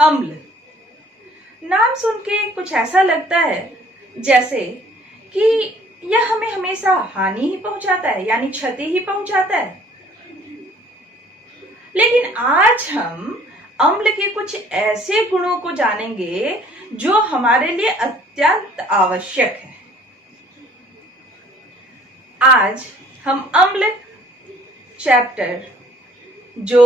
अम्ल। नाम सुन के कुछ ऐसा लगता है जैसे कि यह हमें हमेशा हानि ही पहुंचाता है, यानी क्षति ही पहुंचाता है। लेकिन आज हम अम्ल के कुछ ऐसे गुणों को जानेंगे जो हमारे लिए अत्यंत आवश्यक है। आज हम अम्ल चैप्टर जो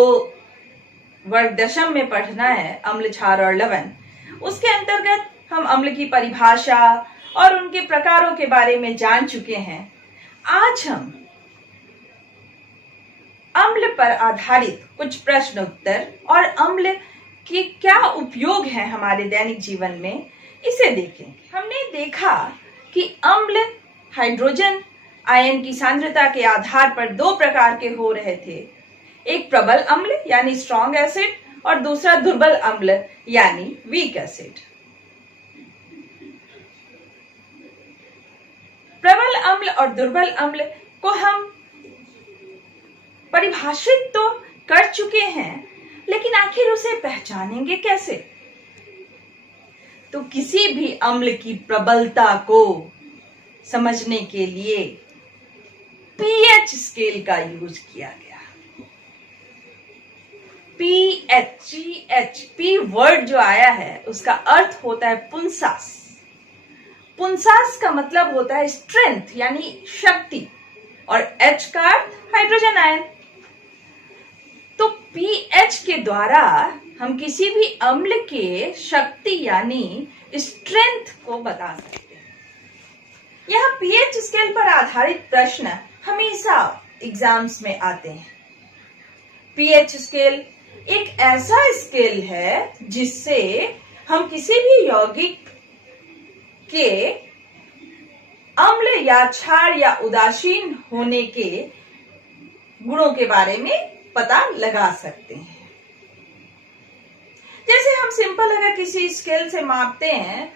वर्ग दशम में पढ़ना है, अम्ल, क्षार और लवण, उसके अंतर्गत हम अम्ल की परिभाषा और उनके प्रकारों के बारे में जान चुके हैं। आज हम अम्ल पर आधारित कुछ प्रश्न उत्तर और अम्ल के क्या उपयोग हैं हमारे दैनिक जीवन में, इसे देखेंगे। हमने देखा कि अम्ल हाइड्रोजन आयन की सांद्रता के आधार पर दो प्रकार के हो रहे थे, एक प्रबल अम्ल यानी स्ट्रॉन्ग एसिड और दूसरा दुर्बल अम्ल यानी वीक एसिड। प्रबल अम्ल और दुर्बल अम्ल को हम परिभाषित तो कर चुके हैं, लेकिन आखिर उसे पहचानेंगे कैसे? तो किसी भी अम्ल की प्रबलता को समझने के लिए पीएच स्केल का यूज किया गया। पीएच, पी वर्ड जो आया है उसका अर्थ होता है पुंसास। पुंसास का मतलब होता है स्ट्रेंथ यानी शक्ति, और एच का अर्थ हाइड्रोजन आयन। तो पीएच के द्वारा हम किसी भी अम्ल के शक्ति यानी स्ट्रेंथ को बता सकते हैं। यह पीएच स्केल पर आधारित प्रश्न हमेशा एग्जाम्स में आते हैं। पीएच स्केल एक ऐसा स्केल है जिससे हम किसी भी यौगिक के अम्ल या क्षार या उदासीन होने के गुणों के बारे में पता लगा सकते हैं। जैसे हम सिंपल अगर किसी स्केल से मापते हैं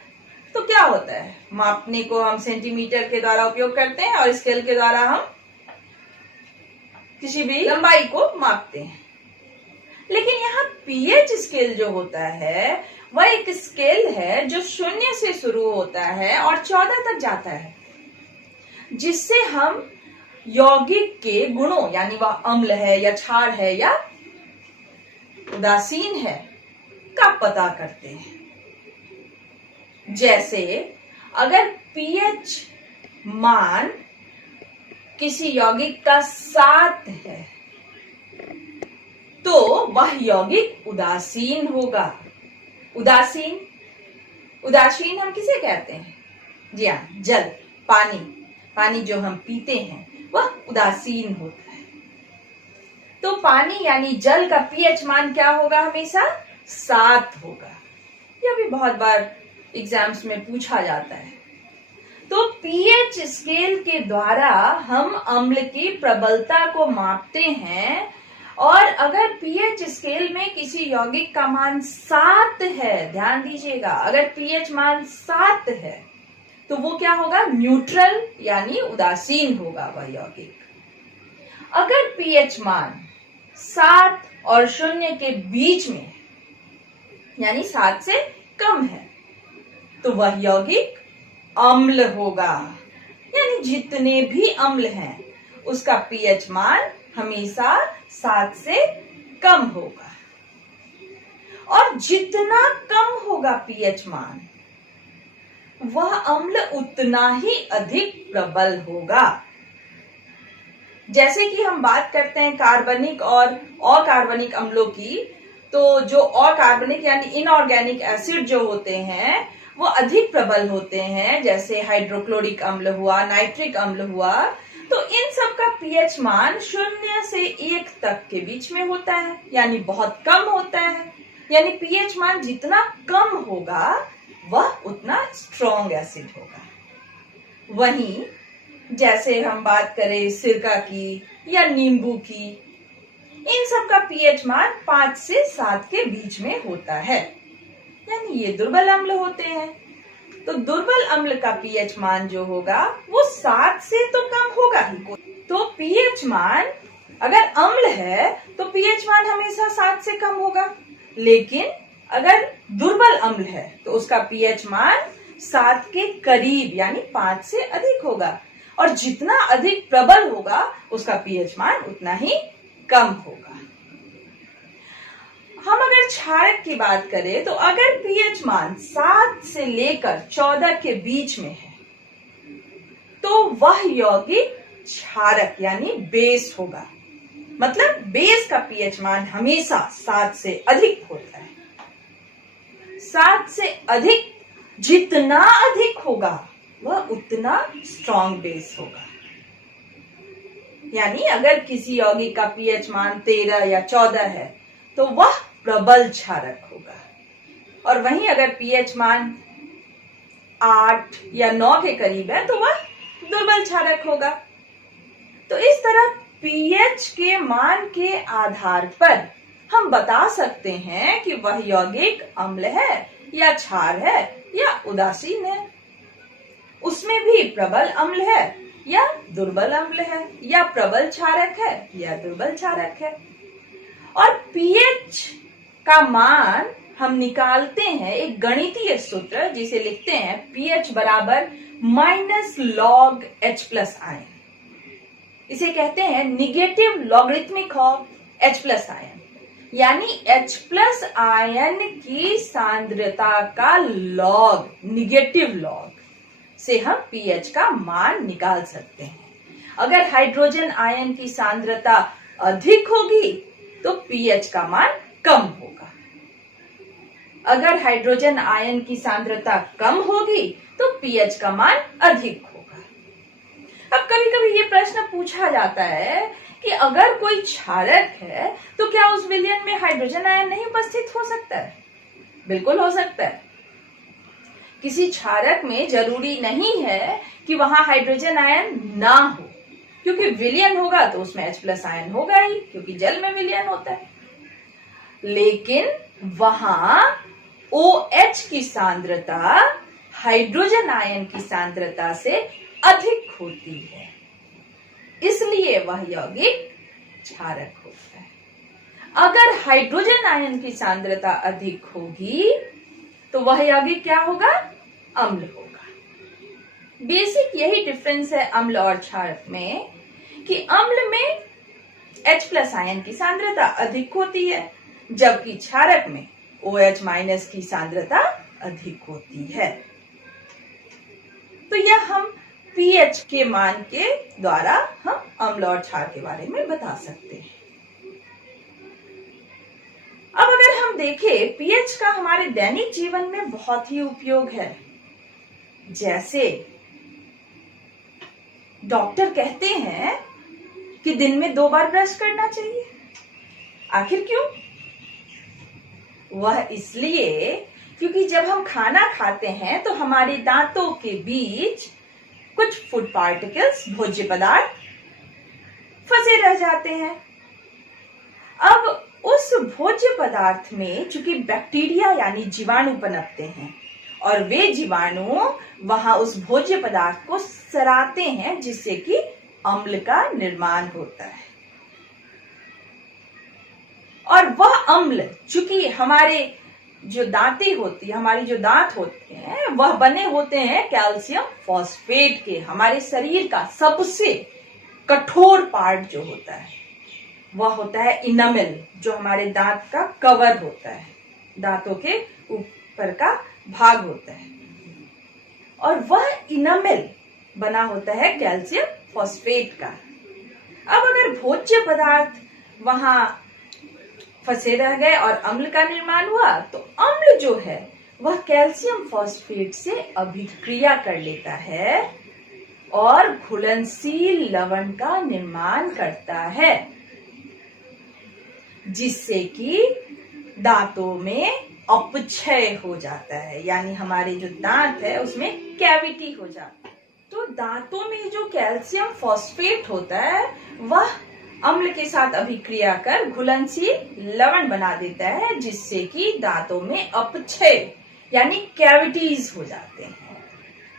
तो क्या होता है, मापने को हम सेंटीमीटर के द्वारा उपयोग करते हैं और स्केल के द्वारा हम किसी भी लंबाई को मापते हैं। लेकिन यहाँ पीएच स्केल जो होता है वह एक स्केल है जो 0 से शुरू होता है और 14 तक जाता है, जिससे हम यौगिक के गुणों यानी वह अम्ल है या क्षार है या उदासीन है का पता करते हैं। जैसे अगर पीएच मान किसी यौगिक का 7 है तो वह यौगिक उदासीन होगा। उदासीन हम किसे कहते हैं? जी हाँ, जल, पानी जो हम पीते हैं वह उदासीन होता है। तो पानी यानी जल का पीएच मान क्या होगा? हमेशा 7 होगा। यह भी बहुत बार एग्जाम्स में पूछा जाता है। तो पीएच स्केल के द्वारा हम अम्ल की प्रबलता को मापते हैं, और अगर पीएच स्केल में किसी यौगिक का मान 7 है, ध्यान दीजिएगा, अगर पीएच मान 7 है तो वो क्या होगा? न्यूट्रल यानी उदासीन होगा वह यौगिक। अगर पीएच मान 7 और 0 के बीच में यानी 7 से कम है तो वह यौगिक अम्ल होगा। यानी जितने भी अम्ल हैं उसका पीएच मान हमेशा 7 से कम होगा, और जितना कम होगा पीएच मान वह अम्ल उतना ही अधिक प्रबल होगा। जैसे कि हम बात करते हैं कार्बनिक और अकार्बनिक अम्लों की, तो जो अकार्बनिक यानी इनऑर्गेनिक एसिड जो होते हैं वो अधिक प्रबल होते हैं, जैसे हाइड्रोक्लोरिक अम्ल हुआ, नाइट्रिक अम्ल हुआ। तो इन सब का पीएच मान 0 से 1 तक के बीच में होता है, यानी बहुत कम होता है। यानी पीएच मान जितना कम होगा वह उतना स्ट्रॉन्ग एसिड होगा। वहीं जैसे हम बात करें सिरका की या नींबू की, इन सब का पीएच मान 5 से 7 के बीच में होता है, यानी ये दुर्बल अम्ल होते हैं। तो दुर्बल अम्ल का पीएच मान जो होगा वो 7 से तो कम होगा ही। तो पीएच मान अगर अम्ल है तो पीएच मान हमेशा 7 से कम होगा, लेकिन अगर दुर्बल अम्ल है तो उसका पीएच मान 7 के करीब यानी 5 से अधिक होगा, और जितना अधिक प्रबल होगा उसका पीएच मान उतना ही कम होगा। हम अगर क्षारक की बात करें तो अगर पीएच मान 7 से लेकर 14 के बीच में है तो वह यौगिक क्षारक यानी बेस होगा। मतलब बेस का पीएच मान हमेशा 7 से अधिक होता है। 7 से अधिक जितना अधिक होगा वह उतना स्ट्रॉन्ग बेस होगा। यानी अगर किसी यौगिक का पीएच मान 13 या 14 है तो वह प्रबल क्षारक होगा, और वहीं अगर पीएच मान 8 या 9 के करीब है तो वह दुर्बल क्षारक होगा। तो इस तरह पीएच के मान के आधार पर हम बता सकते हैं कि वह यौगिक अम्ल है या क्षार है या उदासीन है। उसमें भी प्रबल अम्ल है या दुर्बल अम्ल है, या प्रबल क्षारक है या दुर्बल क्षारक है। और पीएच का मान हम निकालते हैं एक गणितीय सूत्र जिसे लिखते हैं pH बराबर -log H प्लस आयन। इसे कहते हैं negative logarithmic of H plus ion, यानी H प्लस आयन की सांद्रता का लॉग, निगेटिव लॉग से हम pH का मान निकाल सकते हैं। अगर हाइड्रोजन आयन की सांद्रता अधिक होगी तो pH का मान कम होगा। अगर हाइड्रोजन आयन की सांद्रता कम होगी तो pH का मान अधिक होगा। अब कभी कभी ये प्रश्न पूछा जाता है कि अगर कोई क्षारक है तो क्या उस विलयन में हाइड्रोजन आयन नहीं उपस्थित हो सकता है? बिल्कुल हो सकता है। किसी क्षारक में जरूरी नहीं है कि वहां हाइड्रोजन आयन ना हो, क्योंकि विलयन होगा तो उसमें H प्लस आयन होगा ही, क्योंकि जल में विलयन होता है। लेकिन वहां OH की सांद्रता हाइड्रोजन आयन की सांद्रता से अधिक होती है, इसलिए वह यौगिक क्षारक होता है। अगर हाइड्रोजन आयन की सांद्रता अधिक होगी तो वह यौगिक क्या होगा? अम्ल होगा। बेसिक यही डिफरेंस है अम्ल और क्षारक में कि अम्ल में H प्लस आयन की सांद्रता अधिक होती है, जबकि क्षारक में OH माइनस की सांद्रता अधिक होती है। तो यह हम pH के मान के द्वारा हम अम्ल और क्षार के बारे में बता सकते हैं। अब अगर हम देखें pH का हमारे दैनिक जीवन में बहुत ही उपयोग है। जैसे डॉक्टर कहते हैं कि दिन में 2 बार ब्रश करना चाहिए। आखिर क्यों? वह इसलिए क्योंकि जब हम खाना खाते हैं तो हमारे दांतों के बीच कुछ फूड पार्टिकल्स, भोज्य पदार्थ फंसे रह जाते हैं। अब उस भोज्य पदार्थ में चूंकि बैक्टीरिया यानी जीवाणु पनपते हैं और वे जीवाणु वहां उस भोज्य पदार्थ को सराते हैं, जिससे कि अम्ल का निर्माण होता है। और वह अम्ल चूंकि हमारे जो दांतें होती है, हमारी जो दांत होते हैं वह बने होते हैं कैल्शियम फॉस्फेट के। हमारे शरीर का सबसे कठोर पार्ट जो होता है वह होता है इनामेल, जो हमारे दांत का कवर होता है, दांतों के ऊपर का भाग होता है, और वह इनामेल बना होता है कैल्शियम फॉस्फेट का। अब अगर भोज्य पदार्थ वहां फंसे रह गए और अम्ल का निर्माण हुआ तो अम्ल जो है वह कैल्शियम फॉस्फेट से अभिक्रिया कर लेता है और घुलनशील लवण का निर्माण करता है, जिससे कि दांतों में अपक्षय हो जाता है, यानी हमारे जो दांत है उसमें कैविटी हो जाता है। तो दांतों में जो कैल्शियम फॉस्फेट होता है वह अम्ल के साथ अभिक्रिया कर घुलनशील लवण बना देता है, जिससे कि दांतों में अपक्षय यानी कैविटीज हो जाते हैं।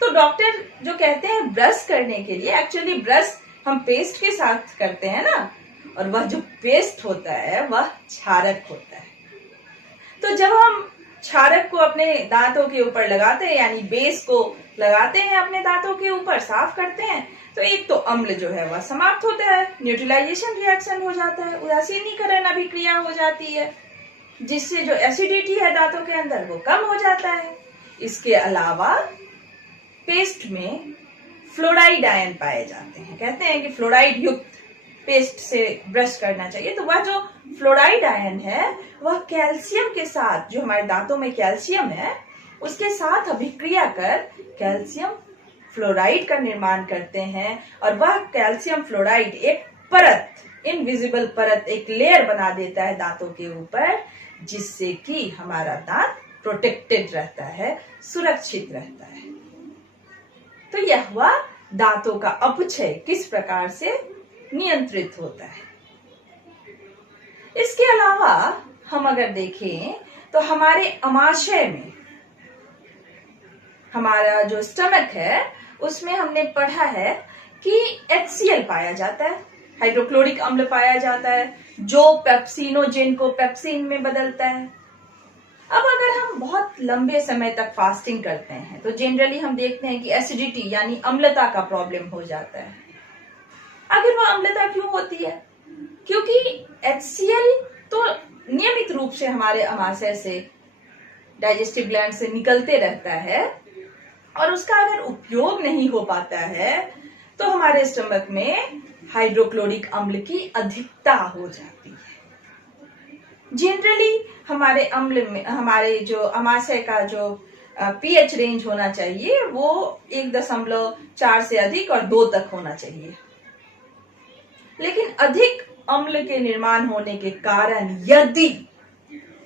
तो डॉक्टर जो कहते हैं ब्रश करने के लिए, एक्चुअली ब्रश हम पेस्ट के साथ करते हैं ना, और वह जो पेस्ट होता है वह क्षारक होता है। तो जब हम क्षारक को अपने दांतों के ऊपर लगाते हैं, यानी बेस को लगाते हैं अपने दांतों के ऊपर, साफ करते हैं, तो एक तो अम्ल जो है वह समाप्त होता है, न्यूट्रलाइजेशन रिएक्शन हो जाता है, उदासीनीकरण अभिक्रिया हो जाती है, जिससे जो एसिडिटी है दांतों के अंदर वो कम हो जाता है। इसके अलावा पेस्ट में फ्लोराइड आयन पाए जाते हैं। कहते हैं कि फ्लोराइड युक्त पेस्ट से ब्रश करना चाहिए, तो वह जो फ्लोराइड आयन है वह कैल्शियम के साथ, जो हमारे दांतों में कैल्शियम है उसके साथ अभिक्रिया कर कैल्शियम फ्लोराइड का निर्माण करते हैं, और वह कैल्शियम फ्लोराइड एक परत, इनविजिबल परत, एक लेयर बना देता है दांतों के ऊपर, जिससे कि हमारा दांत प्रोटेक्टेड रहता है, सुरक्षित रहता है। तो यह हुआ दांतों का अपक्षय किस प्रकार से नियंत्रित होता है। इसके अलावा हम अगर देखें तो हमारे अमाशय में, हमारा जो स्टमक है उसमें हमने पढ़ा है कि HCl पाया जाता है, हाइड्रोक्लोरिक अम्ल पाया जाता है, जो पेप्सिनोजेन को पेप्सिन में बदलता है। अब अगर हम बहुत लंबे समय तक फास्टिंग करते हैं तो जनरली हम देखते हैं कि एसिडिटी यानी अम्लता का प्रॉब्लम हो जाता है। आखिर वह अम्लता क्यों होती है? क्योंकि HCl तो नियमित रूप से हमारे अमाशय से, डाइजेस्टिव ग्लैंड से निकलते रहता है, और उसका अगर उपयोग नहीं हो पाता है तो हमारे स्टमक में हाइड्रोक्लोरिक अम्ल की अधिकता हो जाती है। जनरली हमारे अम्ल में, हमारे जो अमाशय का जो पीएच रेंज होना चाहिए वो 1.4 से अधिक और 2 तक होना चाहिए, लेकिन अधिक अम्ल के निर्माण होने के कारण यदि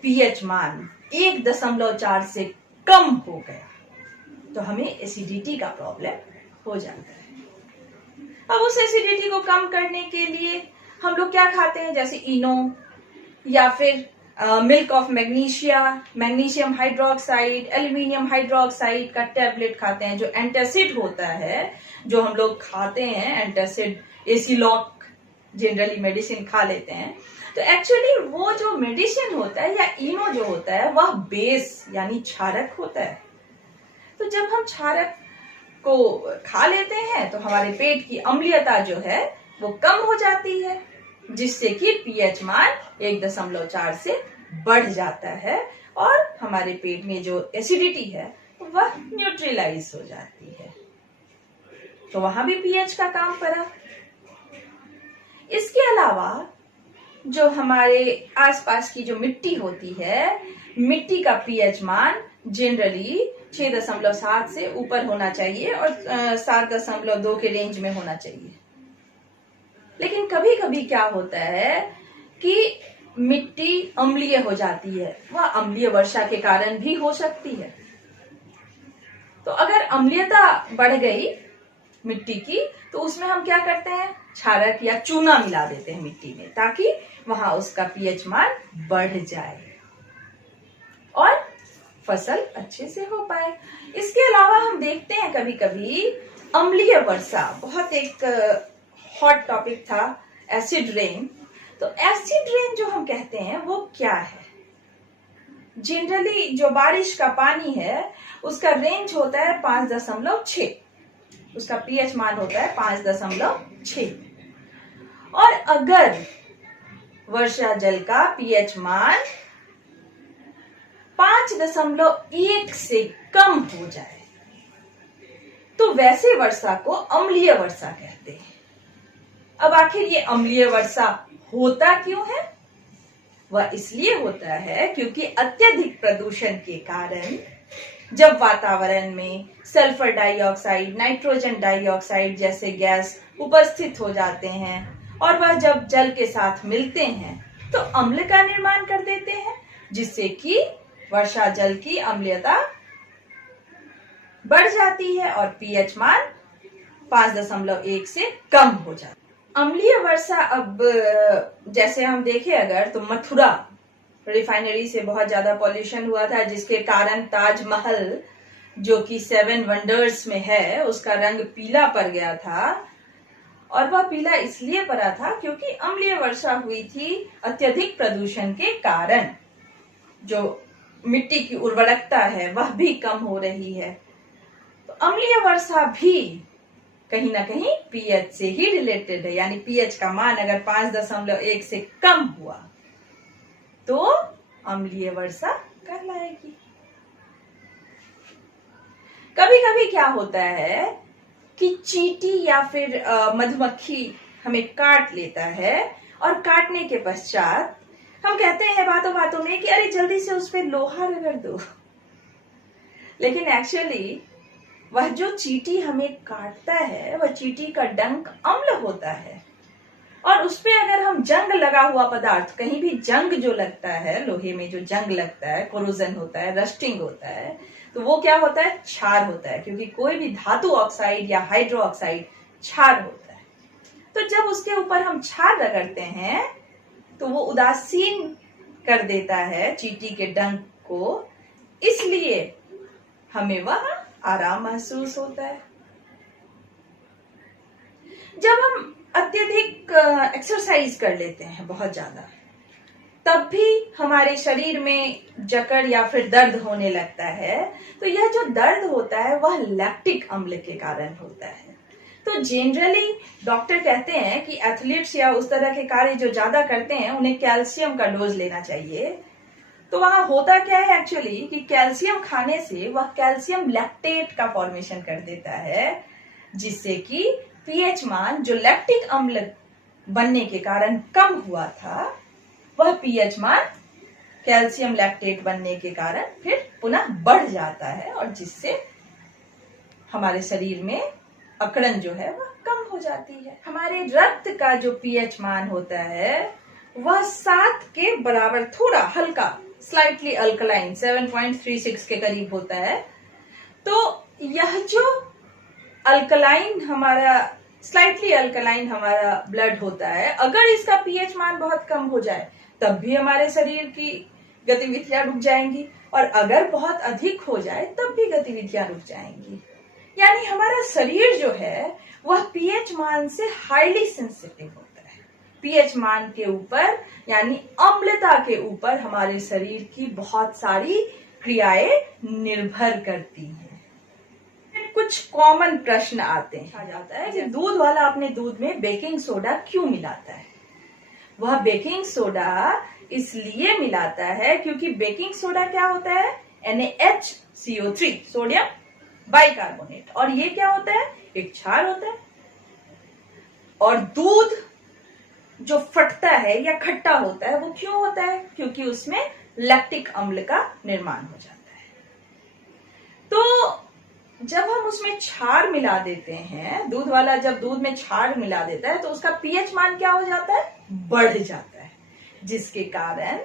पीएच मान 1.4 से कम हो गया तो हमें एसिडिटी का प्रॉब्लम हो जाता है। अब उस एसिडिटी को कम करने के लिए हम लोग क्या खाते हैं, जैसे इनो या फिर milk of magnesium hydroxide, aluminium hydroxide का टैबलेट खाते हैं, जो एंटासिड होता है, जो हम लोग खाते हैं एंटासिड, एसिलॉक जनरली मेडिसिन खा लेते हैं। तो एक्चुअली वो जो मेडिसिन होता है या इनो जो होता है वह बेस यानी क्षारक होता है। तो जब हम क्षारक को खा लेते हैं तो हमारे पेट की अम्लीयता जो है वो कम हो जाती है, जिससे कि पीएच मान 1.4 से बढ़ जाता है, और हमारे पेट में जो एसिडिटी है वह न्यूट्रलाइज हो जाती है। तो वहां भी पीएच का काम पड़ा। इसके अलावा जो हमारे आसपास की जो मिट्टी होती है, मिट्टी का पीएच मान जनरली 6.7 से ऊपर होना चाहिए और 7.2 के रेंज में होना चाहिए। लेकिन कभी कभी क्या होता है कि मिट्टी अम्लीय हो जाती है, वह अम्लीय वर्षा के कारण भी हो सकती है। तो अगर अम्लीयता बढ़ गई मिट्टी की तो उसमें हम क्या करते हैं, क्षारक या चूना मिला देते हैं मिट्टी में, ताकि वहां उसका पीएच मान बढ़ जाए और फसल अच्छे से हो पाए। इसके अलावा हम देखते हैं कभी कभी अम्लीय वर्षा, बहुत एक हॉट टॉपिक था एसिड रेन। तो एसिड रेन जो हम कहते हैं वो क्या है? जनरली जो बारिश का पानी है उसका रेंज होता है 5.6, उसका पीएच मान होता है 5.6, और अगर वर्षा जल का पीएच मान 5.1 से कम हो जाए तो वैसे वर्षा को अम्लीय वर्षा कहते हैं। अब आखिर ये अम्लीय वर्षा होता क्यों है? वह इसलिए होता है क्योंकि अत्यधिक प्रदूषण के कारण जब वातावरण में सल्फर डाइऑक्साइड, नाइट्रोजन डाइऑक्साइड जैसे गैस उपस्थित हो जाते हैं और वह जब जल के साथ मिलते हैं तो अम्ल का निर्माण कर देते हैं, जिससे कि वर्षा जल की अम्लीयता बढ़ जाती है और पीएच मान 5.1 से कम हो जाता है। अम्लीय वर्षा, अब जैसे हम देखें अगर तो मथुरा रिफाइनरी से बहुत ज्यादा पॉल्यूशन हुआ था, जिसके कारण ताजमहल जो कि 7 वंडर्स में है उसका रंग पीला पड़ गया था, और वह पीला इसलिए पड़ा था क्योंकि अम्लीय वर्षा हुई थी अत्यधिक प्रदूषण के कारण। जो मिट्टी की उर्वरकता है वह भी कम हो रही है। तो अम्लीय वर्षा भी कहीं ना कहीं पीएच से ही रिलेटेड है, यानी पीएच का मान अगर 5.1 से कम हुआ तो अम्लीय वर्षा कहलाएगी। कभी कभी क्या होता है कि चींटी या फिर मधुमक्खी हमें काट लेता है और काटने के पश्चात हम कहते हैं बातों बातों में कि अरे जल्दी से उस पर लोहा रगड़ दो, लेकिन एक्चुअली वह जो चींटी हमें काटता है वह चींटी का डंक अम्ल होता है, और उस पे अगर हम जंग लगा हुआ पदार्थ, कहीं भी जंग जो लगता है, लोहे में जो जंग लगता है, कोरोजन होता है, रस्टिंग होता है, तो वो क्या होता है, क्षार होता है, क्योंकि कोई भी धातु ऑक्साइड या हाइड्रो ऑक्साइड क्षार होता है। तो जब उसके ऊपर हम क्षार रगड़ते हैं तो वो उदासीन कर देता है चींटी के डंक को, इसलिए हमें वह आराम महसूस होता है। जब हम अत्यधिक एक्सरसाइज कर लेते हैं बहुत ज्यादा, तब भी हमारे शरीर में जकड़ या फिर दर्द होने लगता है। तो यह जो दर्द होता है वह लैक्टिक अम्ल के कारण होता है। तो जनरली डॉक्टर कहते हैं कि एथलीट्स या उस तरह के कार्य जो ज्यादा करते हैं उन्हें कैल्शियम का डोज लेना चाहिए। तो वहां होता क्या है एक्चुअली कि कैल्शियम खाने से वह कैल्शियम लैक्टेट का फॉर्मेशन कर देता है, जिससे कि पीएच मान जो लैक्टिक अम्ल बनने के कारण कम हुआ था वह पीएच मान कैल्शियम लैक्टेट बनने के कारण फिर पुनः बढ़ जाता है, और जिससे हमारे शरीर में अकड़न जो है वह कम हो जाती है। हमारे रक्त का जो पीएच मान होता है वह 7 के बराबर, थोड़ा हल्का स्लाइटली अल्कलाइन 7.36 के करीब होता है। तो यह जो अल्कलाइन हमारा स्लाइटली अल्कलाइन हमारा ब्लड होता है, अगर इसका पीएच मान बहुत कम हो जाए तब भी हमारे शरीर की गतिविधियां रुक जाएंगी, और अगर बहुत अधिक हो जाए तब भी गतिविधियां रुक जाएंगी। यानी हमारा शरीर जो है वह पीएच मान से हाईली सेंसिटिव होता है। पीएच मान के ऊपर यानी अम्लता के ऊपर हमारे शरीर की बहुत सारी क्रियाएं निर्भर करती हैं। कुछ कॉमन प्रश्न आते हैं, आ जाता है कि दूध वाला अपने दूध में बेकिंग सोडा क्यों मिलाता है। वह बेकिंग सोडा इसलिए मिलाता है क्योंकि बेकिंग सोडा क्या होता है, NaHCO3 सोडियम बाइकार्बोनेट, और ये क्या होता है, एक क्षार होता है। और दूध जो फटता है या खट्टा होता है वो क्यों होता है, क्योंकि उसमें लैक्टिक अम्ल का निर्माण हो जाता है। तो जब हम उसमें क्षार मिला देते हैं, दूध वाला जब दूध में क्षार मिला देता है तो उसका पीएच मान क्या हो जाता है, बढ़ जाता है, जिसके कारण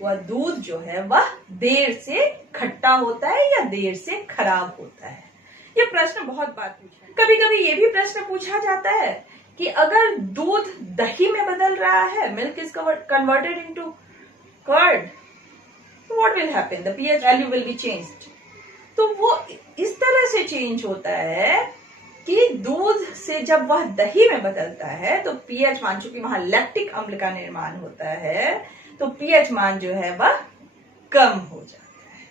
वह दूध जो है वह देर से खट्टा होता है या देर से खराब होता है। ये प्रश्न बहुत बार पूछा है। कभी कभी ये भी प्रश्न पूछा जाता है कि अगर दूध दही में बदल रहा है, milk is converted into curd, what will happen, the pH value will be changed. तो वो इस तरह से चेंज होता है कि दूध से जब वह दही में बदलता है तो पीएच मान, चूंकि वहां लैक्टिक अम्ल का निर्माण होता है, तो पीएच मान जो है वह कम हो जाता है।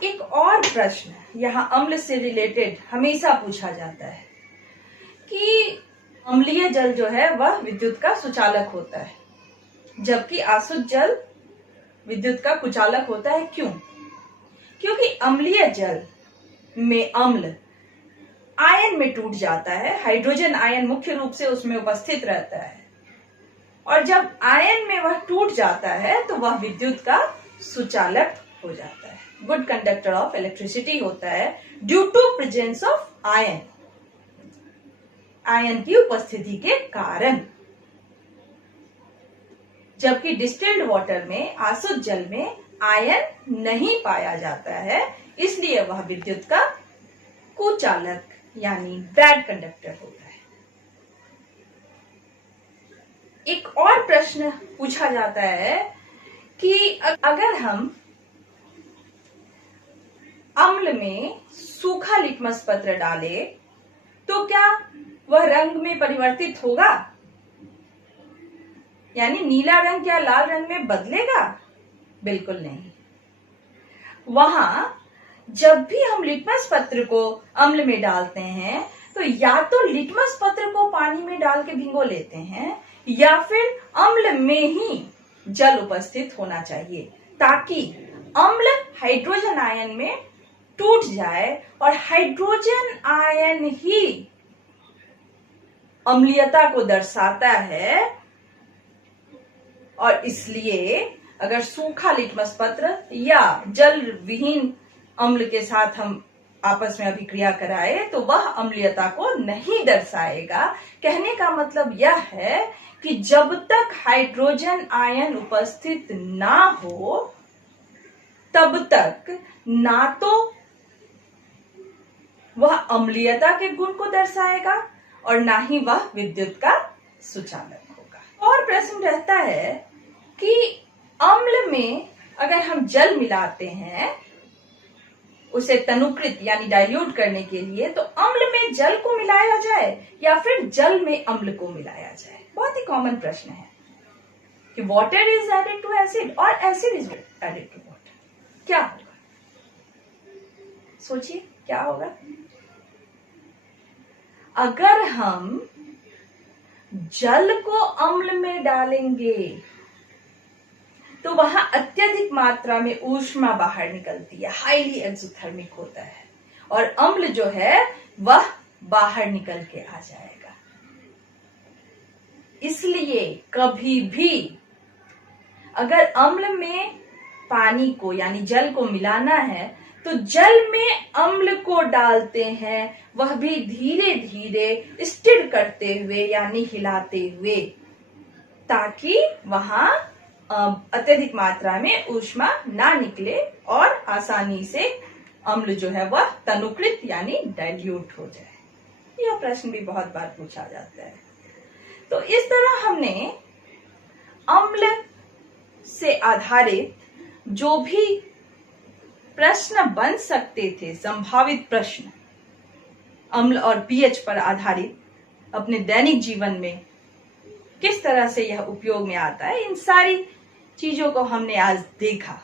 एक और प्रश्न यहाँ अम्ल से रिलेटेड हमेशा पूछा जाता है कि अम्लीय जल जो है वह विद्युत का सुचालक होता है, जबकि आसुत जल विद्युत का कुचालक होता है। क्यों? क्योंकि अम्लीय जल में अम्ल आयन में टूट जाता है, हाइड्रोजन आयन मुख्य रूप से उसमें उपस्थित रहता है, और जब आयन में वह टूट जाता है तो वह विद्युत का सुचालक हो जाता है, गुड कंडक्टर ऑफ इलेक्ट्रिसिटी होता है, due to presence of ion, ion की उपस्थिति के कारण। जबकि डिस्टिल्ड वाटर में, आसुत जल में आयन नहीं पाया जाता है, इसलिए वह विद्युत का कुचालक यानी बैड कंडक्टर होता है। एक और प्रश्न पूछा जाता है कि अगर हम अम्ल में सूखा लिटमस पत्र डालें तो क्या वह रंग में परिवर्तित होगा, यानी नीला रंग क्या लाल रंग में बदलेगा? बिल्कुल नहीं। वहां जब भी हम लिटमस पत्र को अम्ल में डालते हैं तो या तो लिटमस पत्र को पानी में डाल के भिगो लेते हैं या फिर अम्ल में ही जल उपस्थित होना चाहिए, ताकि अम्ल हाइड्रोजन आयन में टूट जाए और हाइड्रोजन आयन ही अम्लीयता को दर्शाता है। और इसलिए अगर सूखा लिटमस पत्र या जल विहीन अम्ल के साथ हम आपस में अभिक्रिया कराए तो वह अम्लीयता को नहीं दर्शाएगा। कहने का मतलब यह है कि जब तक हाइड्रोजन आयन उपस्थित ना हो तब तक ना तो वह अम्लीयता के गुण को दर्शाएगा और ना ही वह विद्युत का सुचालक होगा। और प्रश्न रहता है कि अम्ल में अगर हम जल मिलाते हैं उसे तनुकृत यानी डाइल्यूट करने के लिए, तो अम्ल में जल को मिलाया जाए या फिर जल में अम्ल को मिलाया जाए। बहुत ही कॉमन प्रश्न है कि water is added to acid और acid is added to water, क्या होगा? सोचिए क्या होगा। अगर हम जल को अम्ल में डालेंगे तो वहां अत्यधिक मात्रा में ऊष्मा बाहर निकलती है, हाईली एक्सोथर्मिक होता है, और अम्ल जो है वह बाहर निकल के आ जाएगा। इसलिए कभी भी अगर अम्ल में पानी को यानी जल को मिलाना है तो जल में अम्ल को डालते हैं, वह भी धीरे धीरे स्टिर करते हुए यानी हिलाते हुए, ताकि वहां अत्यधिक मात्रा में ऊष्मा ना निकले और आसानी से अम्ल जो है वह तनुकृत यानी डाइल्यूट हो जाए। यह प्रश्न भी बहुत बार पूछा जाता है। तो इस तरह हमने अम्ल से आधारित जो भी प्रश्न बन सकते थे, संभावित प्रश्न अम्ल और पीएच पर आधारित, अपने दैनिक जीवन में किस तरह से यह उपयोग में आता है, इन सारी चीजों को हमने आज देखा।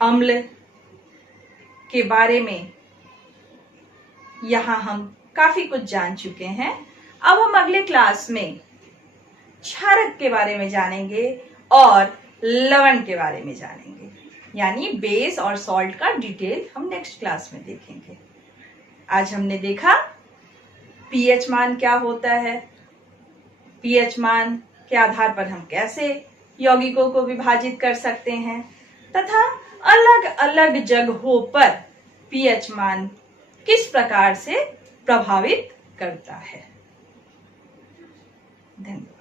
अम्ल के बारे में यहां हम काफी कुछ जान चुके हैं। अब हम अगले क्लास में क्षारक के बारे में जानेंगे और लवण के बारे में जानेंगे, यानी बेस और सॉल्ट का डिटेल हम नेक्स्ट क्लास में देखेंगे। आज हमने देखा पीएच मान क्या होता है, पीएच मान के आधार पर हम कैसे यौगिकों को विभाजित कर सकते हैं, तथा अलग अलग जगहों पर पीएच मान किस प्रकार से प्रभावित करता है। धन्यवाद।